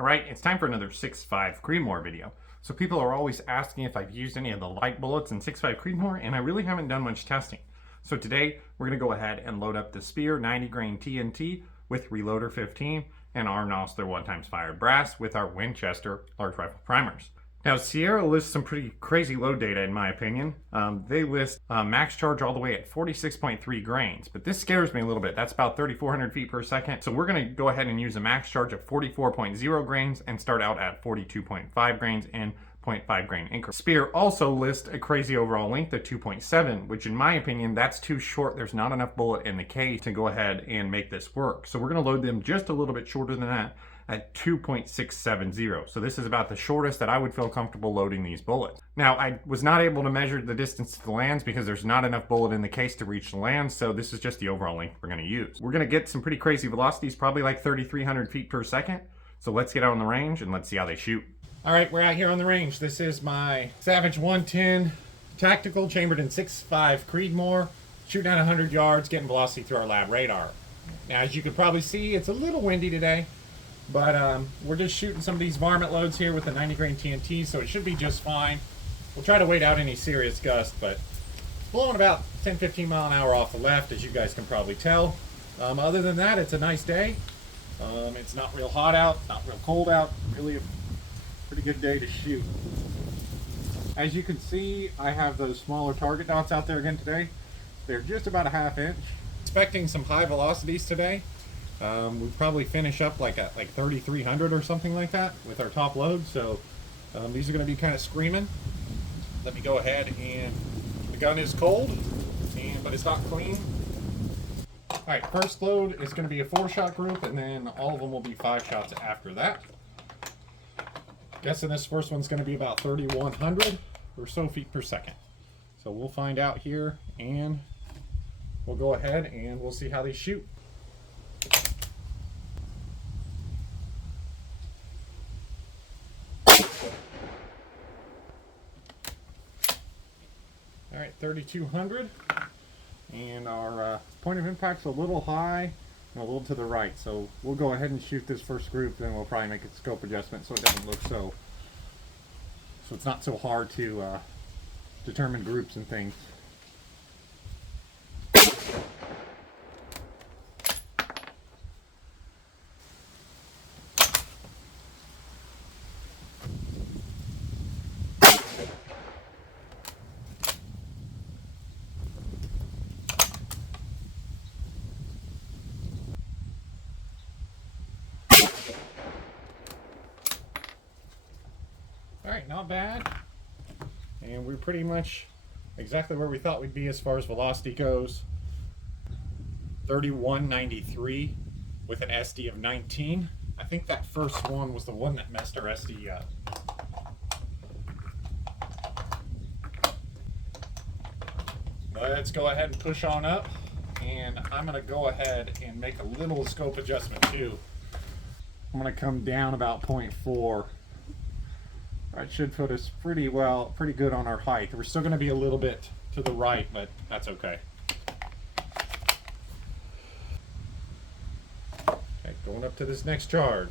Alright, it's time for another 6.5 Creedmoor video. So people are always asking if I've used any of the light bullets in 6.5 Creedmoor, and I really haven't done much testing. So today, we're going to go ahead and load up the Speer 90 grain TNT with Reloader 15 and our Nostler 1x fire brass with our Winchester large rifle primers. Now, Sierra lists some pretty crazy load data in my opinion. They list max charge all the way at 46.3 grains, but this scares me a little bit. That's about 3,400 feet per second. So we're gonna go ahead and use a max charge of 44.0 grains and start out at 42.5 grains in 0.5 grain increments. Speer also lists a crazy overall length of 2.7, which in my opinion, that's too short. There's not enough bullet in the case to go ahead and make this work. So we're gonna load them just a little bit shorter than that at 2.670. So this is about the shortest that I would feel comfortable loading these bullets. Now, I was not able to measure the distance to the lands because there's not enough bullet in the case to reach the lands, so this is just the overall length we're gonna use. We're gonna get some pretty crazy velocities, probably like 3,300 feet per second. So let's get out on the range and let's see how they shoot. All right, we're out here on the range. This is my Savage 110 tactical chambered in 6.5 Creedmoor, shooting at 100 yards, getting velocity through our lab radar. Now, as you can probably see, it's a little windy today. But we're just shooting some of these varmint loads here with the 90 grain TNT, so it should be just fine. We'll try to wait out any serious gust, but blowing about 10-15 mile an hour off the left, as you guys can probably tell. Other than that, it's a nice day. It's not real hot out, not real cold out. Really a pretty good day to shoot. As you can see, I have those smaller target dots out there again today. They're just about a ½ inch. Expecting some high velocities today. We'll probably finish up like at 3,300 or something like that with our top load. So these are going to be kind of screaming. Let me go ahead, and the gun is cold, but it's not clean. All right, first load is going to be a 4-shot group, and then all of them will be 5 shots after that. Guessing this first one's going to be about 3,100 or so feet per second. So we'll find out here, and we'll go ahead and we'll see how they shoot. All right, 3,200, and our point of impact's a little high and a little to the right, so we'll go ahead and shoot this first group, then we'll probably make a scope adjustment so it doesn't look so it's not so hard to determine groups and things. All right, not bad. And we're pretty much exactly where we thought we'd be as far as velocity goes. 3193 with an SD of 19. I think that first one was the one that messed our SD up. Let's go ahead and push on up. And I'm going to go ahead and make a little scope adjustment too. I'm going to come down about 0.4. That should put us pretty good on our height. We're still going to be a little bit to the right, but that's okay. Okay, going up to this next charge.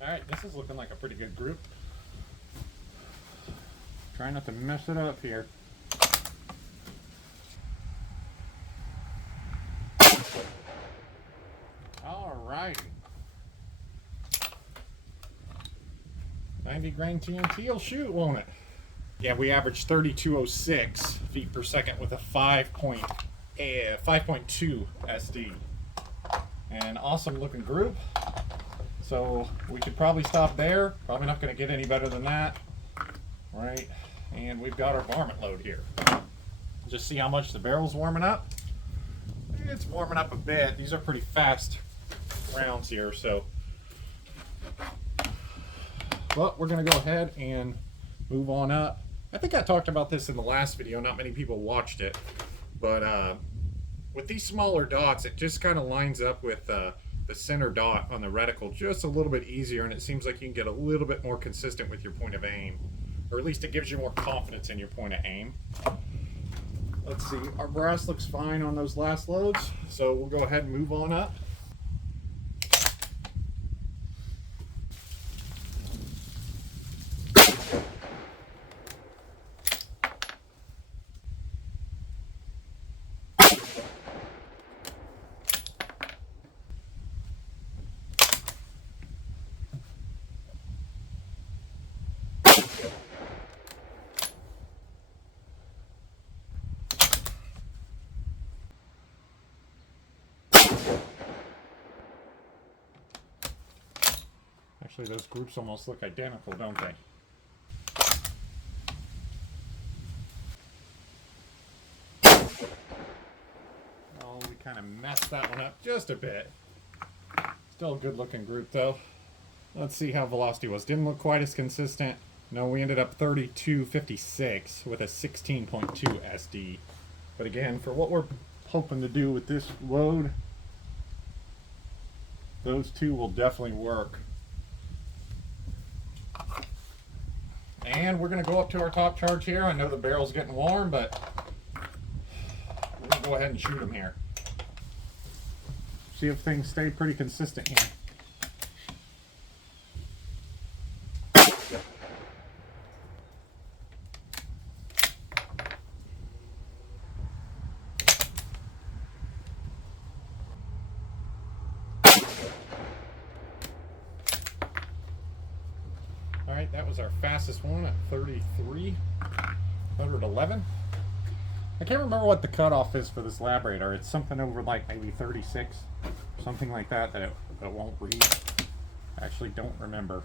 Alright, this is looking like a pretty good group. Try not to mess it up here. Alright. 90 grain TNT will shoot, won't it? Yeah, we averaged 3,206 feet per second with a 5.2 SD. An awesome looking group. So we could probably stop there. Probably not going to get any better than that. Right? And we've got our varmint load here. Just see how much the barrel's warming up. it's warming up a bit. These are pretty fast rounds here, so. But we're gonna go ahead and move on up. I think I talked about this in the last video. Not many people watched it, but with these smaller dots, it just kind of lines up with the center dot on the reticle just a little bit easier, and it seems like you can get a little bit more consistent with your point of aim, or at least it gives you more confidence in your point of aim. Let's see, our brass looks fine on those last loads, so we'll go ahead and move on up. Actually, those groups almost look identical, don't they? Oh, we kind of messed that one up just a bit. Still a good looking group though. Let's see how velocity was. Didn't look quite as consistent. No, we ended up 32.56 with a 16.2 SD. But again, for what we're hoping to do with this load, those two will definitely work. And we're going to go up to our top charge here. I know the barrel's getting warm, but we're going to go ahead and shoot them here. See if things stay pretty consistent here. Alright, that was our fastest one at 3311. I can't remember what the cutoff is for this lab radar. It's something over like maybe 36, something like that it won't read. I actually don't remember.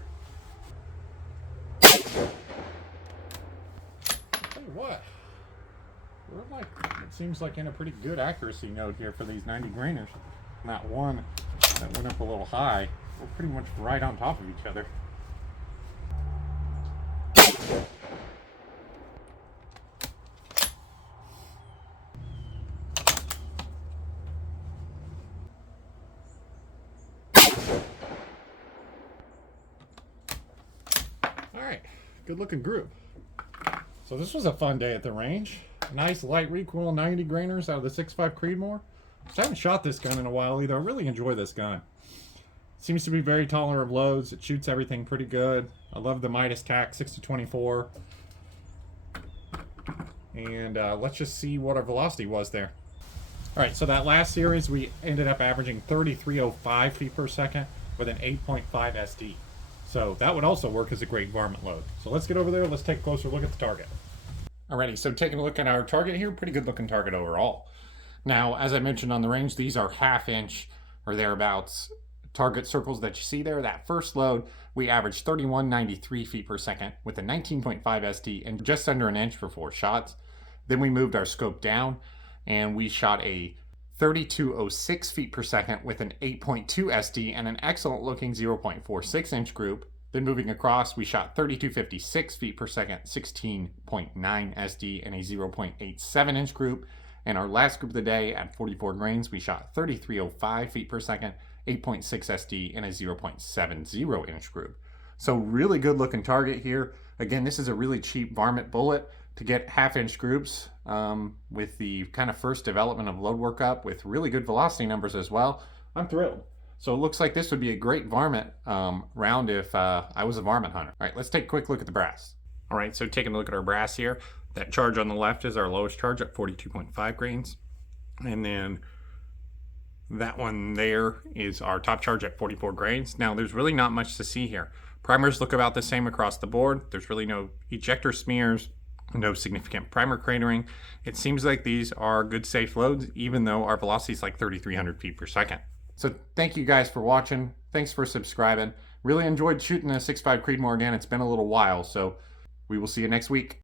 I'll tell you what, we're like, it seems like in a pretty good accuracy node here for these 90 grainers. That one that went up a little high, we're pretty much right on top of each other. Alright, good looking group. So this was a fun day at the range. Nice light recoil 90 grainers out of the 6.5 Creedmoor. I haven't shot this gun in a while either. I really enjoy this gun. Seems to be very tolerant of loads. It shoots everything pretty good. I love the Midas TAC 6-24. And let's just see what our velocity was there. Alright, so that last series we ended up averaging 3305 feet per second with an 8.5 SD. So that would also work as a great varmint load. So let's get over there, let's take a closer look at the target. Alrighty, so taking a look at our target here, pretty good looking target overall. Now, as I mentioned on the range, these are 1/2 inch or thereabouts target circles that you see there. That first load, we averaged 3193 feet per second with a 19.5 SD and just under an inch for 4 shots. Then we moved our scope down and we shot a 3206 feet per second with an 8.2 SD and an excellent looking 0.46 inch group. Then moving across, we shot 3256 feet per second, 16.9 SD and a 0.87 inch group. And our last group of the day at 44 grains, we shot 3305 feet per second, 8.6 SD and a 0.70 inch group. So really good looking target here. Again, this is a really cheap varmint bullet to get 1/2 inch groups with the kind of first development of load workup with really good velocity numbers as well. I'm thrilled. So it looks like this would be a great varmint round if I was a varmint hunter. All right, let's take a quick look at the brass. All right, so taking a look at our brass here, that charge on the left is our lowest charge at 42.5 grains. And then that one there is our top charge at 44 grains. Now, there's really not much to see here. Primers look about the same across the board. There's really no ejector smears, no significant primer cratering. It seems like these are good safe loads, even though our velocity is like 3,300 feet per second. So thank you guys for watching. Thanks for subscribing. Really enjoyed shooting a 6.5 Creedmoor again. It's been a little while, so we will see you next week.